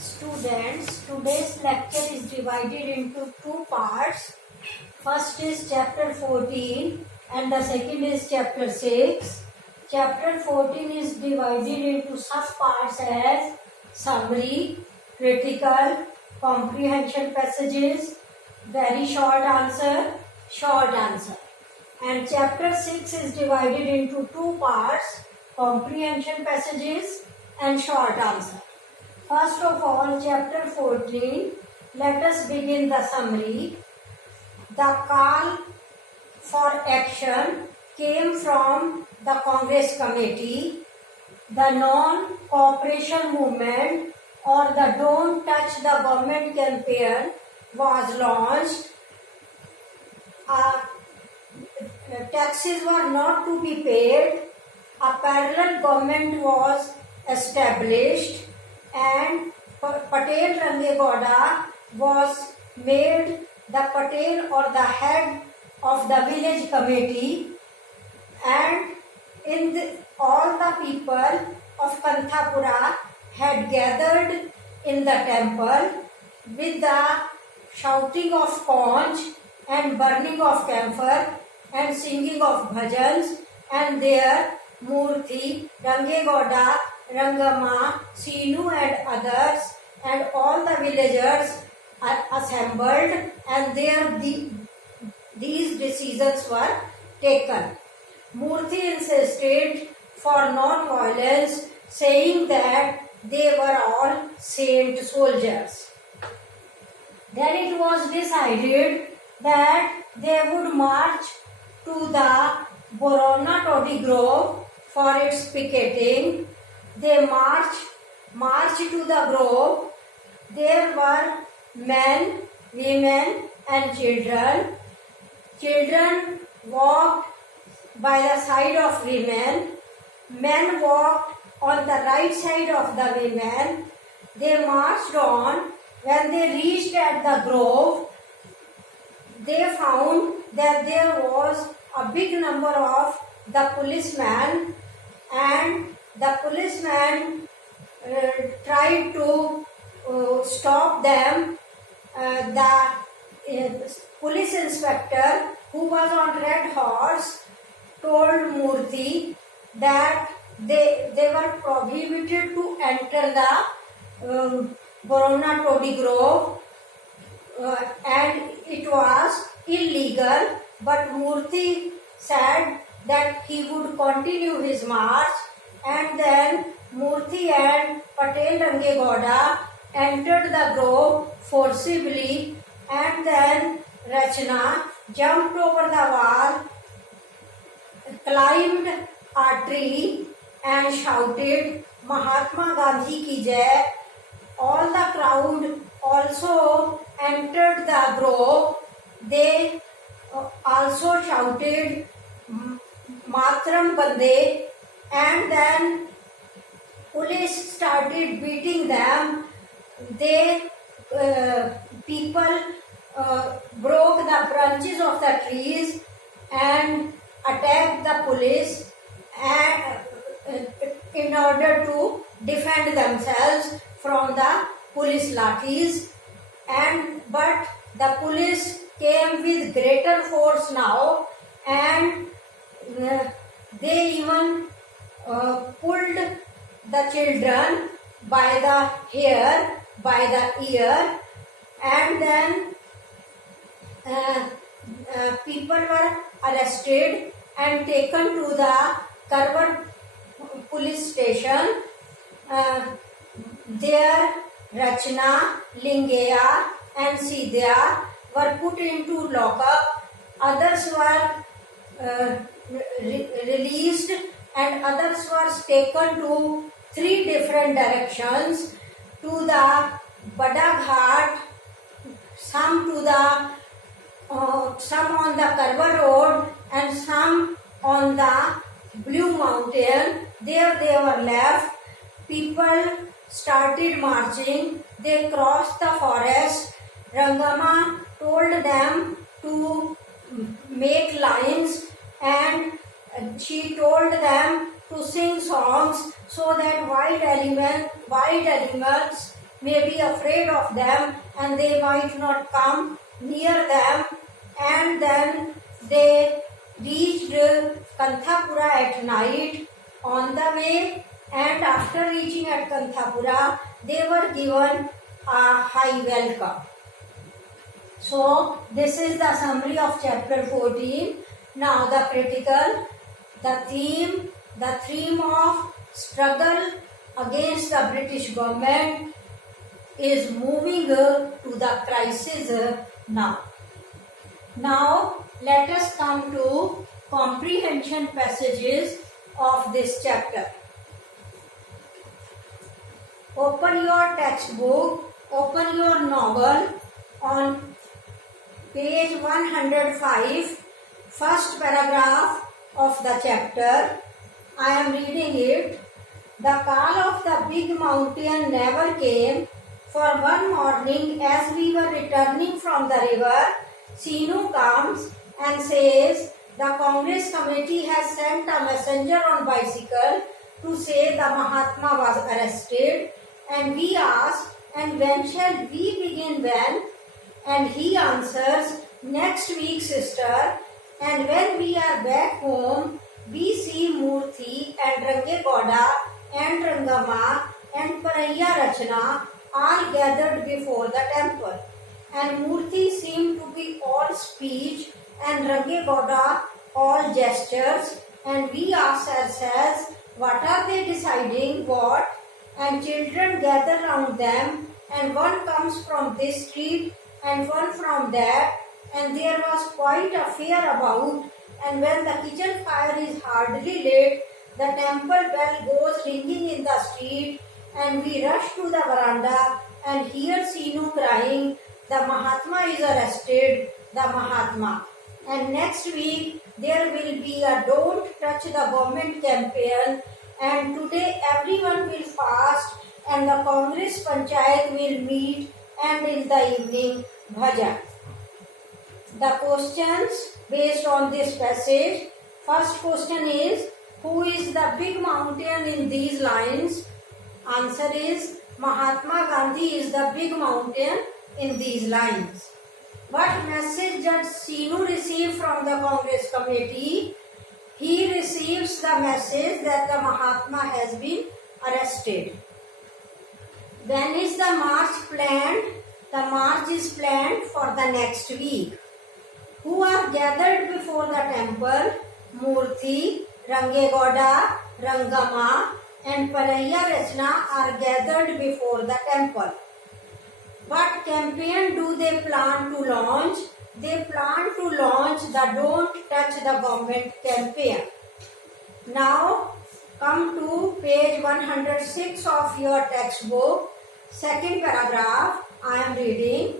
Students, today's lecture is divided into two parts. First is chapter 14 and the second is chapter 6. Chapter 14 is divided into sub-parts as summary, critical, comprehension passages, very short answer, short answer. And chapter 6 is divided into two parts, comprehension passages and short answer. First of all, chapter 14, let us begin the summary. The call for action came from the Congress Committee. The non-cooperation movement or the Don't Touch the Government campaign was launched. Taxes were not to be paid. A parallel government was established and Patel Rangegowda was made the Patel or the head of the village committee, and all the people of Kanthapura had gathered in the temple with the shouting of conch and burning of camphor and singing of bhajans, and there Murthy, Rangegowda, Rangama, Sinu and others and all the villagers are assembled, and there these decisions were taken. Murthy insisted for non-violence, saying that they were all saint soldiers. Then it was decided that they would march to the Borona Toddy Grove for its picketing. They marched to the grove. There were men, women and children. Children walked by the side of women. Men walked on the right side of the women. They marched on. When they reached at the grove, they found that there was a big number of the policemen, and the policeman tried to stop them. The police inspector, who was on red horse, told Murthy that they were prohibited to enter the Borona Toddy Grove, and it was illegal. But Murthy said that he would continue his march, and then Murthy and Patel Rangegowda entered the grove forcibly, and then Rachna jumped over the wall, climbed a tree and shouted Mahatma Gandhi ki jai. All the crowd also entered the grove. They also shouted Matram Bande, and then police started beating them. People broke the branches of the trees and attacked the police in order to defend themselves from the police lathis. But the police came with greater force now, and they even pulled the children by the hair, by the ear, and then people were arrested and taken to the Karwar police station. There Rachna, Lingaya and Sidhya were put into lockup. Others were released, and others were taken to three different directions: to the Bada Ghat, some on the Karwar road and some on the Blue Mountain. There they were left. People started marching. They crossed the forest. Rangama told them to make lines, and she told them to sing songs so that wild animals may be afraid of them and they might not come near them. And then they reached Kanthapura at night on the way, and after reaching at Kanthapura, they were given a high welcome. So, this is the summary of chapter 14. Now, the critical, the theme of struggle against the British government is moving to the crisis now. Now, let us come to comprehension passages of this chapter. Open your textbook, open your novel on page 105, first paragraph of the chapter. I am reading it. The call of the big mountain never came, for one morning as we were returning from the river, Sinu comes and says, the Congress committee has sent a messenger on bicycle to say the Mahatma was arrested, and we ask, and when shall we begin when? And he answers, next week, sister. And when we are back home, we see Murthy and Rangegoda and Rangama and Paraya Rachana all gathered before the temple. And Murthy seemed to be all speech and Rangegoda all gestures. And we ask ourselves, what are they deciding? What? And children gather round them, and one comes from this street and one from that, and there was quite a fear about. And when the kitchen fire is hardly lit, the temple bell goes ringing in the street, and we rush to the veranda and hear Sinu crying, the Mahatma is arrested, the Mahatma. And next week there will be a don't touch the government campaign, and today everyone will fast and the Congress Panchayat will meet, and in the evening bhajan. The questions based on this passage. First question is, who is the big mountain in these lines? Answer is, Mahatma Gandhi is the big mountain in these lines. What message Judge Sinu received from the Congress committee? He receives the message that the Mahatma has been arrested. When is the march planned? The march is planned for the next week. Who are gathered before the temple? Murthy, Rangegoda, Rangama and Paraya Rachana are gathered before the temple. What campaign do they plan to launch? They plan to launch the Don't Touch the Government campaign. Now come to page 106 of your textbook, second paragraph. I am reading.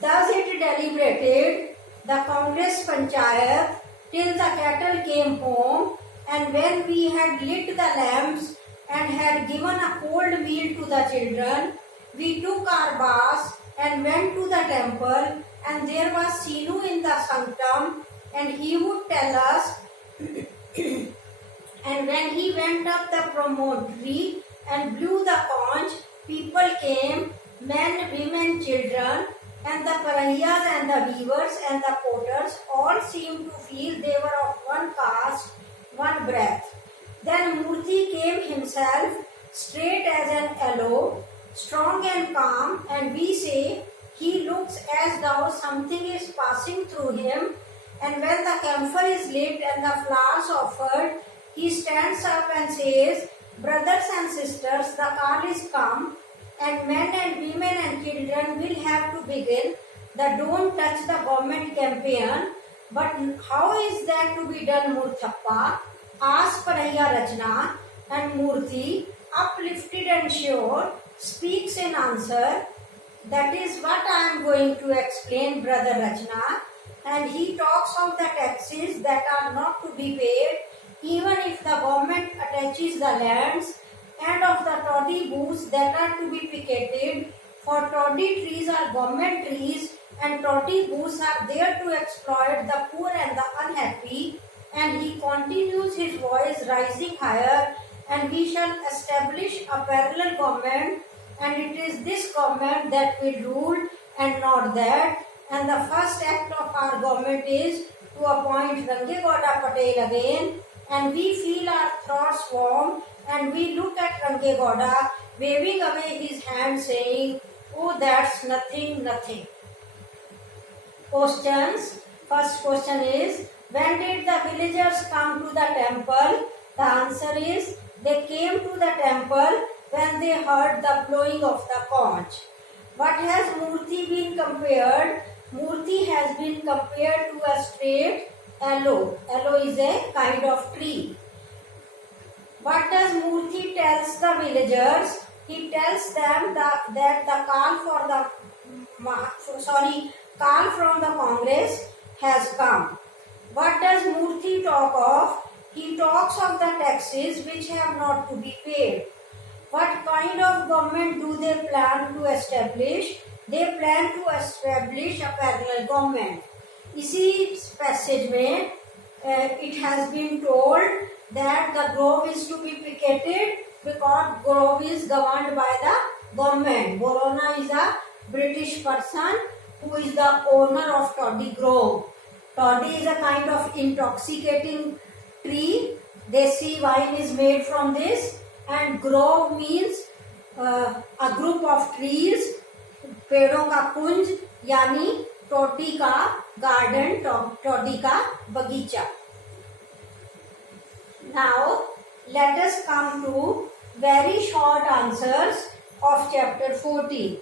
Thus it deliberated the Congress Panchayat till the cattle came home, and when we had lit the lamps and had given a cold meal to the children, we took our baths and went to the temple, and there was Sinu in the sanctum, and he would tell us. And when he went up the promontory and blew the conch, people came, men, women, children, and the parayas and the weavers and the potters all seemed to feel they were of one caste, one breath. Then Murthy came himself, straight as an aloe, strong and calm, and we say, he looks as though something is passing through him. And when the camphor is lit and the flowers offered, he stands up and says, brothers and sisters, the call is come, and men and women and children will have to begin the Don't Touch the Government campaign. But how is that to be done, Murthappa? Asked Paraya Rachana, and Murthy, uplifted and sure, speaks in answer, that is what I am going to explain, Brother Rachana. And he talks of the taxes that are not to be paid, even if the government attaches the lands, and of the toddy booths that are to be picketed, for toddy trees are government trees, and toddy booths are there to exploit the poor and the unhappy. And he continues his voice rising higher, and we shall establish a parallel government and it is this government that will rule and not that. And the first act of our government is to appoint Rangegauda Patel again, and we feel our throats warm and we look at Rangegauda waving away his hand saying, "Oh, that's nothing, nothing." Questions. First question is, when did the villagers come to the temple? The answer is, they came to the temple when they heard the blowing of the conch. What has Murthy been compared? Murthy has been compared to a straight aloe. Aloe is a kind of tree. What does Murthy tells the villagers? He tells them that the call from the Congress has come. What does Murthy talk of? He talks of the taxes which have not to be paid. What kind of government do they plan to establish? They plan to establish a parallel government. इसी passage में it has been told that the grove is to be picketed because grove is governed by the government. Borona is a British person who is the owner of Toddy Grove. Toddy is a kind of intoxicating tree. Desi wine is made from this, and grove means a group of trees. पेड़ों का कुंज यानी टोडी का garden, Todi का बगीचा. Now let us come to very short answers of chapter 14.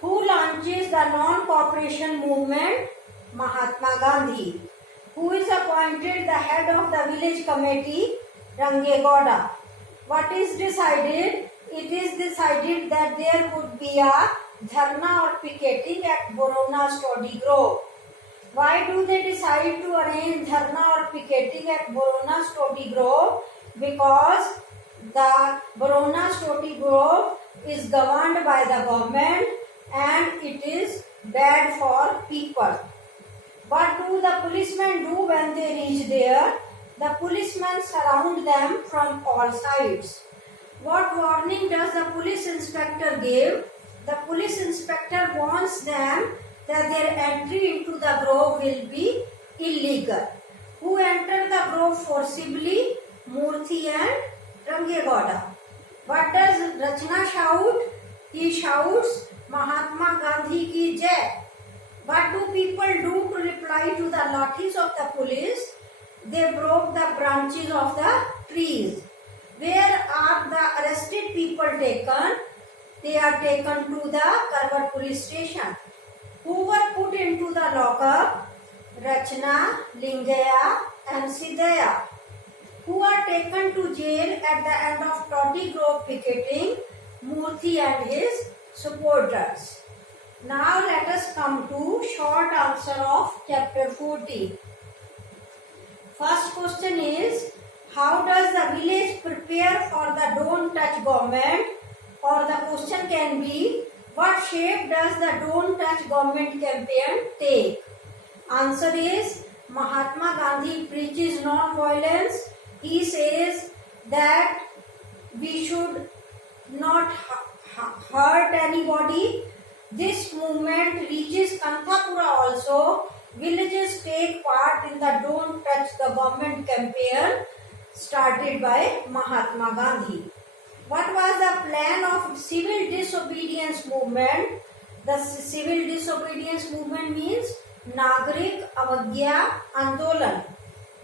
Who launches the non-cooperation movement? Mahatma Gandhi. Who is appointed the head of the village committee? Rangegauda. What is decided? It is decided that there would be a dharna or picketing at Borona's Toddy Grove. Why do they decide to arrange dharna or picketing at Borona's Toddy Grove? Because the Borona's Toddy Grove is governed by the government and it is bad for people. What do the policemen do when they reach there? The policemen surround them from all sides. What warning does the police inspector give? The police inspector warns them that their entry into the grove will be illegal. Who entered the grove forcibly? Murthy and Rangegauda. What does Rachna shout? He shouts, Mahatma Gandhi ki jai. What do people do to reply to the lathis of the police? They broke the branches of the trees. Where are the arrested people taken? They are taken to the Karwar police station. Who were put into the lockup? Rachna, Lingaya and Siddhaya. Who are taken to jail at the end of Toddy Grove picketing? Murthy and his supporters. Now let us come to short answer of chapter 14. First question is, how does the village prepare for the Don't Touch government? Or the question can be, what shape does the Don't Touch government campaign take? Answer is, Mahatma Gandhi preaches non-violence. He says that we should not hurt anybody. This movement reaches Kanthapura also. Villages take part in the Don't Touch the Government campaign started by Mahatma Gandhi. What was the plan of civil disobedience movement? The civil disobedience movement means Nagarik Avagya Andolan.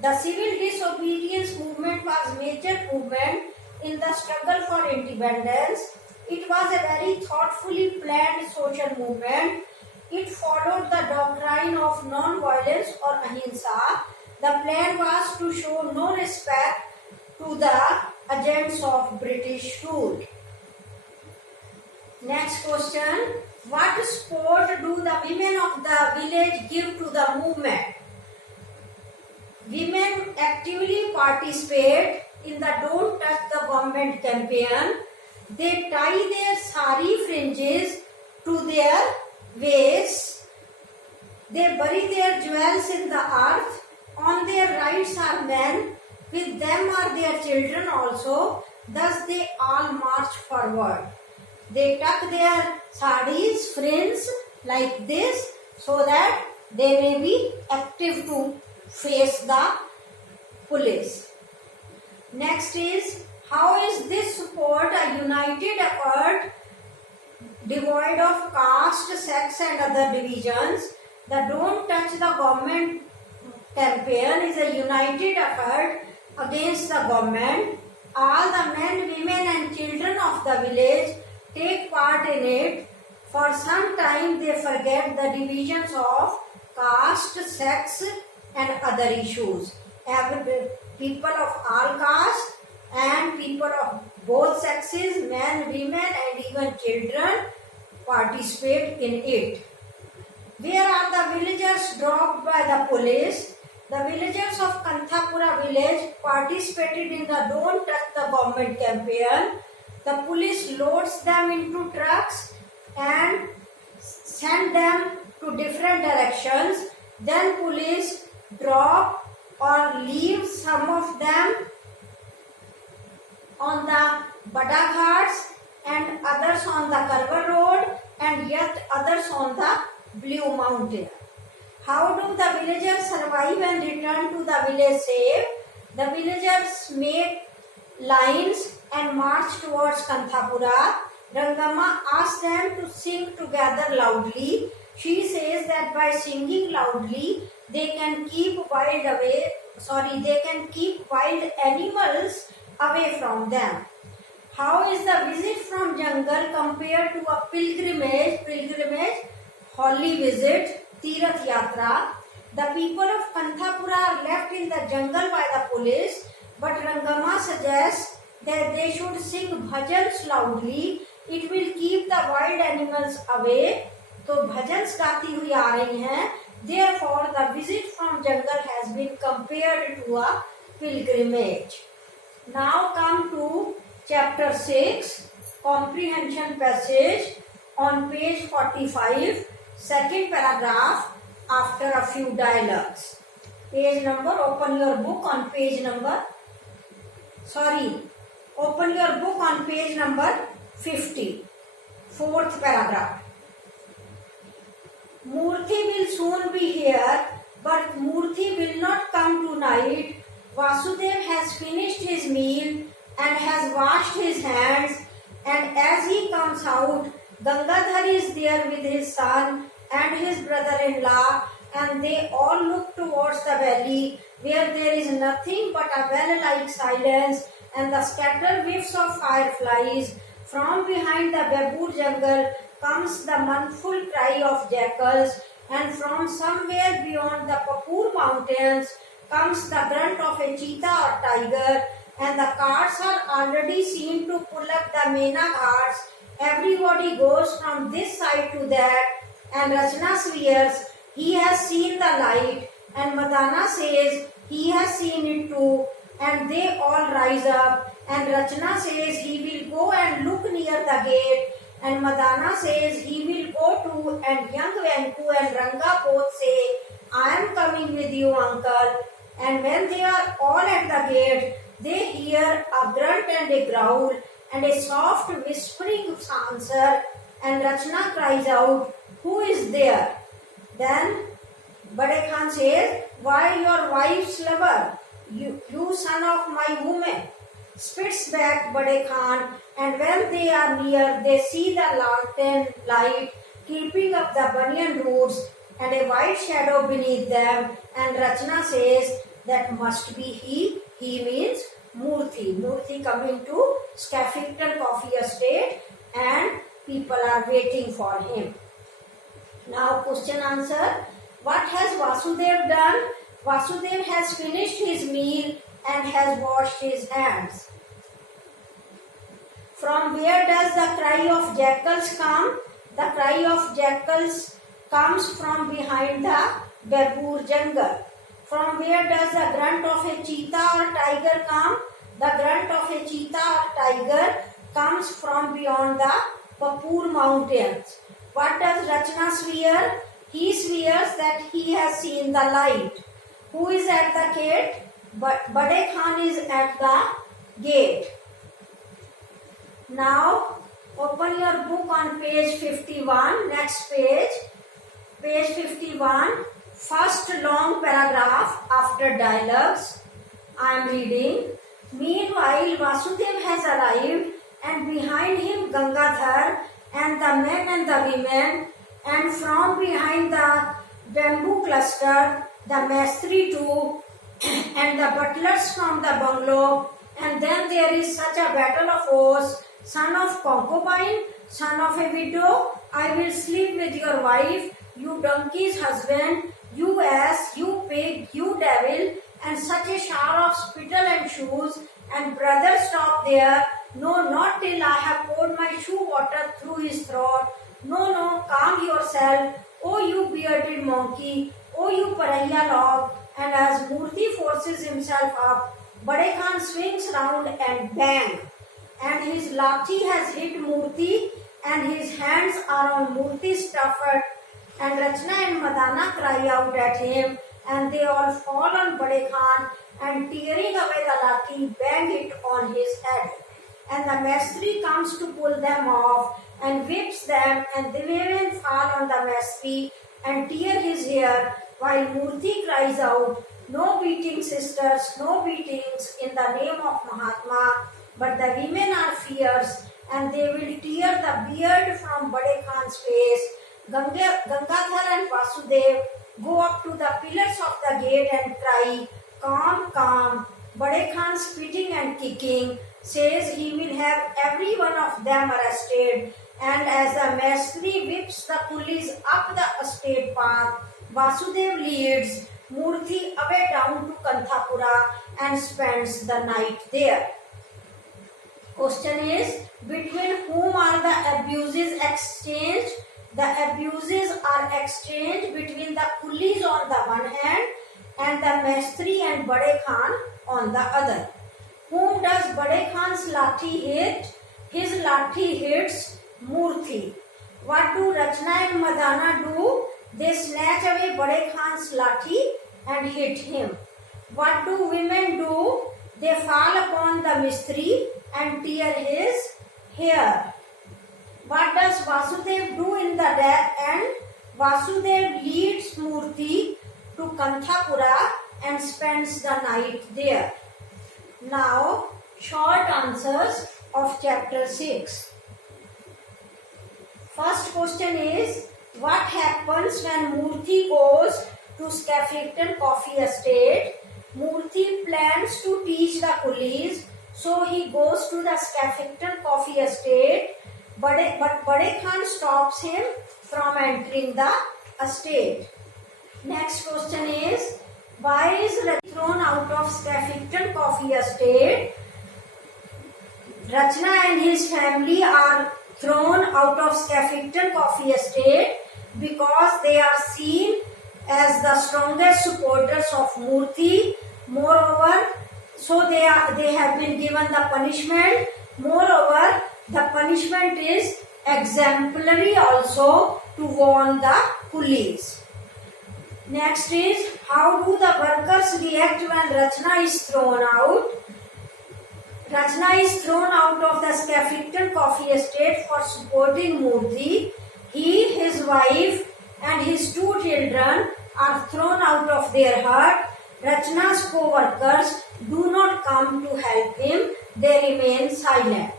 The civil disobedience movement was major movement in the struggle for independence. It was a very thoughtfully planned social movement. It followed the doctrine of non-violence or ahimsa. The plan was to show no respect to the agents of British rule. Next question. What support do the women of the village give to the movement? Women actively participate in the Don't Touch the Government campaign. They tie their sari fringes to their waists. They bury their jewels in the earth. On their rights are men. With them are their children also. Thus they all march forward. they tuck their sarees, fringe like this so that they may be active to face the police. Next is, how is this support a united effort devoid of caste, sex and other divisions? The Don't Touch the Government campaign is a united effort against the government. All the men, women and children of the village take part in it. For some time they forget the divisions of caste, sex and other issues. People of all castes and people of both sexes, men, women and even children participate in it. Where are the villagers dropped by the police? The villagers of Kanthapura village participated in the Don't Touch the Government campaign. The police loads them into trucks and send them to different directions. Then police drop or leave some of them on the Bada Ghats and others on the Kalwar road and yet others on the Blue Mountain. How do the villagers survive and return to the village safe? The villagers make lines and march towards Kanthapura. Rangamma asks them to sing together loudly. She says that by singing loudly, they can keep wild animals away from them. How is the visit from jungle compared to a pilgrimage, holy visit, Tirath Yatra? The people of Kanthapura are left in the jungle by the police, but Rangamma suggests that they should sing bhajans loudly. It will keep the wild animals away. तो भजन्स गाती हुई आ रही हैं. Therefore, the visit from jungle has been compared to a pilgrimage. Now come to chapter 6, comprehension passage on page 45, second paragraph after a few dialogues. Page number, open your book on page number, open your book on page number 50, fourth paragraph. Murthy will soon be here, but Murthy will not come tonight. Vasudev has finished his meal and has washed his hands, and as he comes out, Gangadhar is there with his son and his brother-in-law, and they all look towards the valley where there is nothing but a well-like silence and the scattered whiffs of fireflies. From behind the Babur jungle comes the mournful cry of jackals, and from somewhere beyond the Papur mountains comes the grunt of a cheetah or tiger, and the carts are already seen to pull up the Mena Ghats. Everybody goes from this side to that, and Rachna swears he has seen the light, and Madana says he has seen it too, and they all rise up, and Rachna says he will go and look near the gate, and Madana says he will go too, and young Venku and Ranga both say, I am coming with you, uncle. And when they are all at the gate, they hear a grunt and a growl and a soft whispering answer, and Rachna cries out, who is there? Then Bade Khan says, why, your wife's lover, you son of my woman. Spits back Bade Khan, and when they are near, they see the lantern light keeping up the banyan roots and a white shadow beneath them, and Rachna says, that must be he. He means Murthy. Murthy coming to Skeffington Coffee Estate, and people are waiting for him. Now question answer. What has Vasudev done? Vasudev has finished his meal and has washed his hands. From where does the cry of jackals come? The cry of jackals comes from behind the Babur jungle. From where does the grunt of a cheetah or tiger come? The grunt of a cheetah or tiger comes from beyond the Papur mountains. What does Rachna swear? He swears that he has seen the light. Who is at the gate? Bade Khan is at the gate. Now open your page 51, next page 51, first long paragraph after dialogues. I am reading. Meanwhile, Vasudev has arrived, and behind him Gangadhar and the men and the women, and from behind the bamboo cluster, the Mastri too, and the butlers from the bungalow. And then there is such a battle of oaths. Son of concubine, son of a widow, I will sleep with your wife, you donkey's husband, you ass, you pig, you devil, and such a shower of spittle and shoes. And brother, stop there. No, not till I have poured my shoe water through his throat. No, no, calm yourself. Oh, you bearded monkey. Oh, you pariah log. And as Murthy forces himself up, Bade Khan swings round and bang. And his lathi has hit Murthy, and his hands are on Murthy's tuffet. And Rachna and Madana cry out at him, and they all fall on Bade Khan, and tearing away the lathi, bang it on his head. And the Mastri comes to pull them off, and whips them, and the women fall on the Mastri and tear his hair, while Murthy cries out, no beating, sisters, no beatings in the name of Mahatma. But the women are fierce, and they will tear the beard from Bade Khan's face. Gangadhar and Vasudev go up to the pillars of the gate and cry, calm, calm. Bade Khan, spitting and kicking, says he will have every one of them arrested. And as the Mastri whips the pulleys up the estate path, Vasudev leads Murthy away down to Kanthapura and spends the night there. Question is, between whom are the abuses exchanged? The abuses are exchanged between the coolies on the one hand and the Mastri and Bade Khan on the other. Whom does Bade Khan's lathi hit? His lathi hits Murthy. What do Rachna and Madana do? They snatch away Bade Khan's lathi and hit him. What do women do? They fall upon the Mistri and tear his hair. What does Vasudev do in the end? Vasudev leads Murthy to Kanthapura and spends the night there. Now, short answers of chapter 6. First question is, what happens when Murthy goes to Skeffington Coffee Estate? Murthy plans to teach the coolies, so he goes to the Skeffington Coffee Estate, but Bade Khan stops him from entering the estate. Next question is, why is Rachna thrown out of Skeffington Coffee Estate? Rachna and his family are thrown out of Skeffington Coffee Estate because they are seen as the strongest supporters of Murthy. Moreover, so they have been given the punishment. Moreover, the punishment is exemplary also to warn the coolies. Next is, how do the workers react when Rachna is thrown out? Rachna is thrown out of the Skeffington Coffee Estate for supporting Murthy. He, his wife and his 2 children are thrown out of their hut. Rachna's co-workers do not come to help him. They remain silent.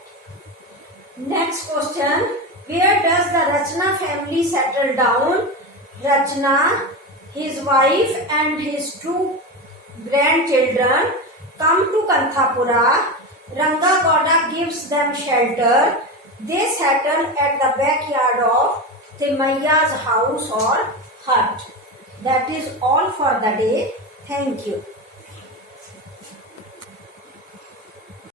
Next question, where does the Rachna family settle down? Rachna, his wife and his 2 grandchildren come to Kanthapura. Ranga Gowda gives them shelter. They settle at the backyard of Timaiya's house or hut. That is all for the day. Thank you.